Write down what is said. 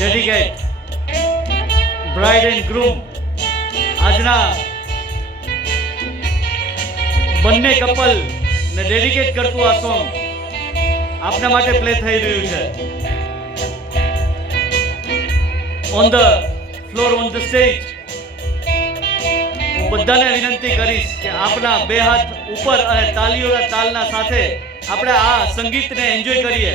Dedicate bride and groom, આજના બંને couple ને ડેડિકેટ કરતું આ સોંગ આપના માટે પ્લે થઈ રહ્યું છે. On the floor, on the stage, હું બધાને વિનંતી કરીશ કે આપના બે હાથ ઉપર અને તાલીઓના તાલના સાથે આપણે આ સંગીતને એન્જોય કરીએ.